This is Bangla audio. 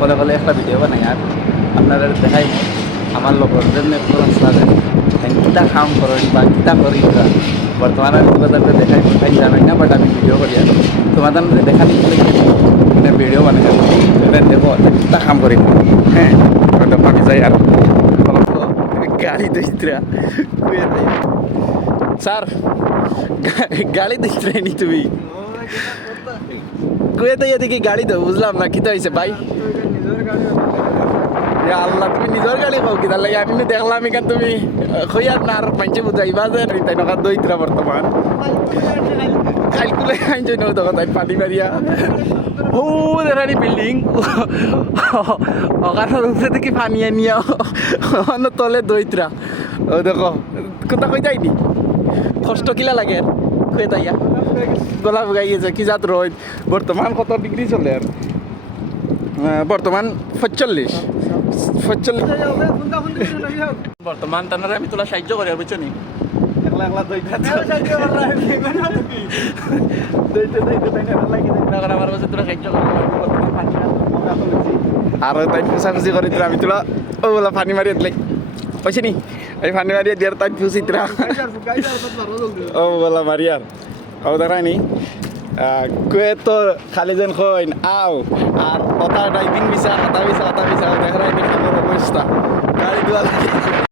কলে কলে একটা ভিডিও বানাই আর আপনারা দেখাই আমার লগর যেন একটু রাস্তা দেন কিতা কাম করেন বা কিতা করি বর্তমানে আমি তোমাদের দেখাই তাই জানাই না বাট আমি ভিডিও করি আর তোমাদের দেখানি মানে ভিডিও বানাই আর দেখো কিতা কাম করি হ্যাঁ আমি যাই আর গাড়ি দিস্ত্রা স্যার গাড়ি দিস্ত্রাইনি তুমি কুয়ে তো এদিকে গাড়ি তো বুঝলাম না কিতা হয়েছে ভাই আল্লাহ তুমি নিজের গাড়ি পাও কি তার লাগে আমি দেখলাম এখান তুমি খইয়ার না আর পাঞ্চে বুঝাইবা যে তাই নকা দইত্রা বর্তমান কালকুলে আনছো ন তখন তাই পানি মারিয়া ও দেখানি বিল্ডিং ওখানে উপরে থেকে পানি আনিয়া তলে দইত্রা ও দেখো কোথা কই যাইনি কষ্ট কিলা লাগে খুয়ে তাইয়া গলা বুগাই গেছে কি জাত রোদ বর্তমান কত ডিগ্রি চলে আর বর্তমান 45 বর্তমান তানারে আমি তোলা সাহায্য করি আর বুঝছো নি একলা একলা আমার কাছে তোলা সাহায্য আর তাই খুশাখুশি করি তোরা আমি তোলা ও বলা পানি মারিয়ে দিলে পয়সা নি এই পানি মারিয়ে দিয়ার তাই খুশি তোরা ও বলা মারিয়ার ও দাঁড়ায়নি কুয়ে তো খালি যেন কইন আও আর কথা ড্রাইভিং ভিসা খাতা ভিসা দেখা রাখি খাবার অবস্থা গাড়ি দুয়ার